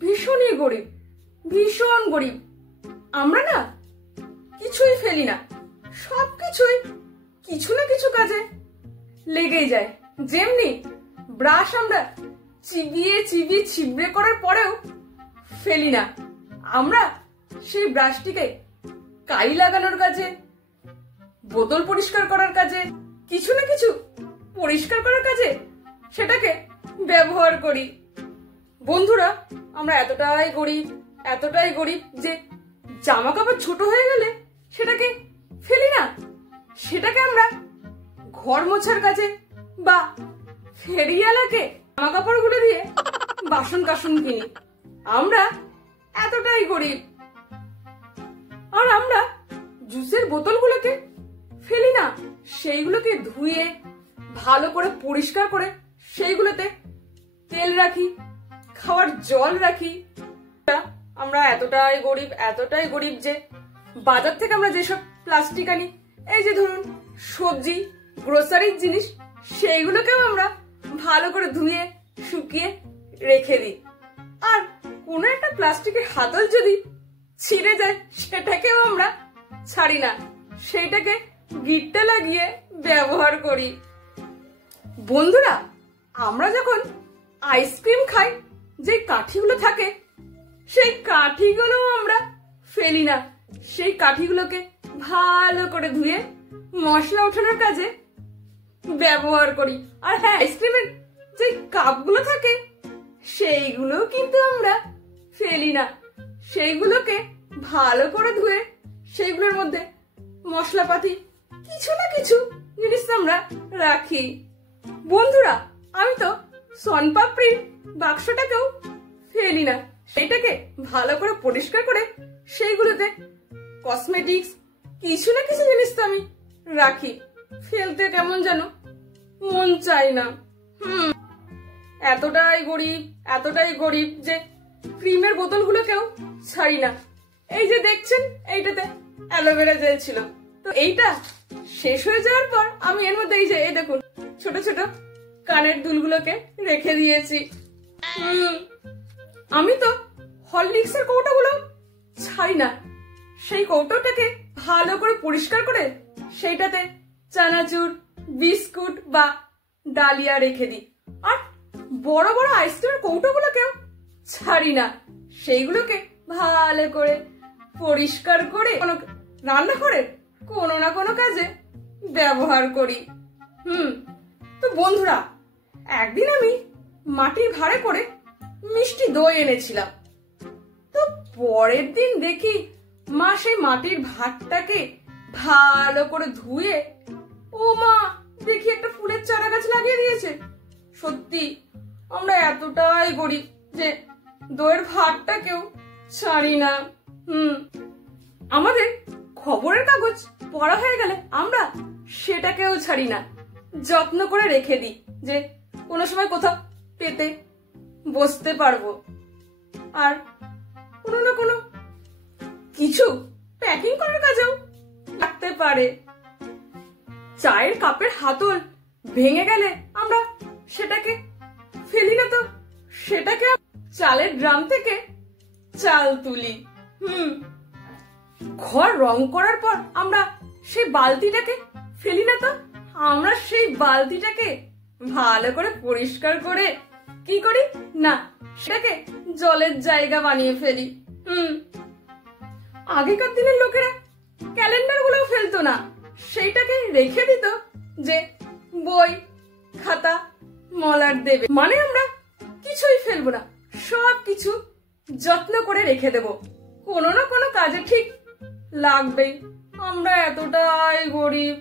ভীষণই গরিব, ভীষণ গরিব। আমরা না কিছুই ফেলি না, সবকিছুই কিছু না কিছু কাজে লেগেই যায়। যেমনি ব্রাশ আমরা চিবিয়ে চিবিয়ে ছিবড়ে করার পরেও ফেলি না, আমরা সেই ব্রাশটিকে কাই লাগানোর কাজে, বোতল পরিষ্কার করার কাজে, কিছু না কিছু পরিষ্কার করার কাজে সেটাকে ব্যবহার করি। বন্ধুরা, আমরা এতটাই গরিব যে জামা কাপড় ছোট হয়ে গেলে সেটাকে ফেলি না, সেটাকে আমরা ঘর মোছার কাজে বা ফেরিওয়ালাকে জামা কাপড়গুলো দিয়ে বাসন কাসন কিনি। আমরা এতটাই গরিব। আর আমরা জুসের বোতলগুলোকে ফেলি না, সেইগুলোকে ধুয়ে ভালো করে পরিষ্কার করে সেইগুলোতে তেল রাখি, খাওয়ার জল রাখি। আমরা এতটাই গরিব যে বাজার থেকে আমরা যেসব প্লাস্টিক আনি, এই যে ধরুন সবজি, গ্রোসারির জিনিস, সেইগুলোকেও আমরা ভালো করে ধুয়ে শুকিয়ে রেখে দিই। আর কোনো একটা প্লাস্টিকের হাতল যদি ছিঁড়ে যায় সেটাকেও আমরা ছাড়ি না, সেইটাকে গিট্টে লাগিয়ে ব্যবহার করি। বন্ধুরা, আমরা যখন আইসক্রিম খাই, যে কাঠিগুলো থাকে সেই কাঠিগুলো আমরা ফেলি না, সেই কাঠিগুলোকে ভালো করে ধুয়ে মশলা ওঠানোর কাজে ব্যবহার করি। আর হ্যাঁ, আইসক্রিমের যে কাপগুলো থাকে সেইগুলো কিন্তু আমরা ফেলি না, সেইগুলোকে ভালো করে ধুয়ে সেইগুলোর মধ্যে মশলাপাতি কিছু না কিছু জিনিস আমরা রাখি। বন্ধুরা, আমি তো শনপাপড়ির বাক্সটাকেও ফেলি না, সেইটাকে ভালো করে পরিষ্কার করে সেইগুলোতে কসমেটিক্স কিছু না কিছু জিনিস তো আমি রাখি। ফেলতে কেমন যেন মন চাই না। এতটাই গরিব যে ক্রিমের বোতলগুলোকেও ছাড়ি না। এই যে দেখছেন, এইটাতে অ্যালোভেরা জেল ছিল, তো এইটা শেষ হয়ে যাওয়ার পর আমি এর মধ্যে এই দেখুন ছোট ছোট কানের দুলগুলোকে রেখে দিয়েছি। আমি তো হরলিক্সের কৌটোগুলো ছাড়ি না, সেই কৌটোটাকে ভালো করে পরিষ্কার করে সেইটাতে চানাচুর, বিস্কুট বা ডালিয়া রেখে দিই। আর বড় বড় আইসক্রিমের কৌটোগুলোকেও ছাড়ি না, সেইগুলোকে ভালো করে পরিষ্কার করে রান্নাঘরের কোনো না কোনো কাজে ব্যবহার করি। তো বন্ধুরা, একদিন আমি মাটির ভাঁড়ে করে মিষ্টি দই এনেছিলাম। তো পরের দিন দেখি মা সেই মাটির ভাঁড়টাকে ভালো করে ধুয়ে, ও মা, দেখি একটা ফুলের চারা গাছ লাগিয়ে দিয়েছে। সত্যি আমরা এতটাই গরিব যে দইয়ের ভাঁড়টাকেও ছাড়ি না। আমাদের খবরের কাগজ পড়া হয়ে গেলে আমরা সেটাকেও ছাড়ি না, যত্ন করে রেখে দিই যে কোনো সময় কোথাও পেতে বসতে পারবো। আর কোনো না কোনো কিছু প্যাকিং করার কাজেও লাগতে পারে। চায়ের কাপের হাতল ভেঙে গেলে আমরা সেটাকে ফেলি না, তো সেটাকে চালের ড্রাম থেকে চাল তুলি। ঘর রং করার পর আমরা সেই বালতিটাকে ফেলি না, তো আমরা সেই বালতিটাকে ভালো করে পরিষ্কার করে কি করি না, সেটাকে জলের জায়গা বানিয়ে ফেলি। আগেকার দিনের লোকেরা ক্যালেন্ডার গুলোও ফেলতো না, সেইটাকে রেখে দিত যে বই, খাতা, মলার দেবে, মানে আমরা কিছুই ফেলবো না, সব কিছু যত্ন করে রেখে দেব, কোনো না কোনো কাজে ঠিক লাগবেই। আমরা এতটাই গরিব।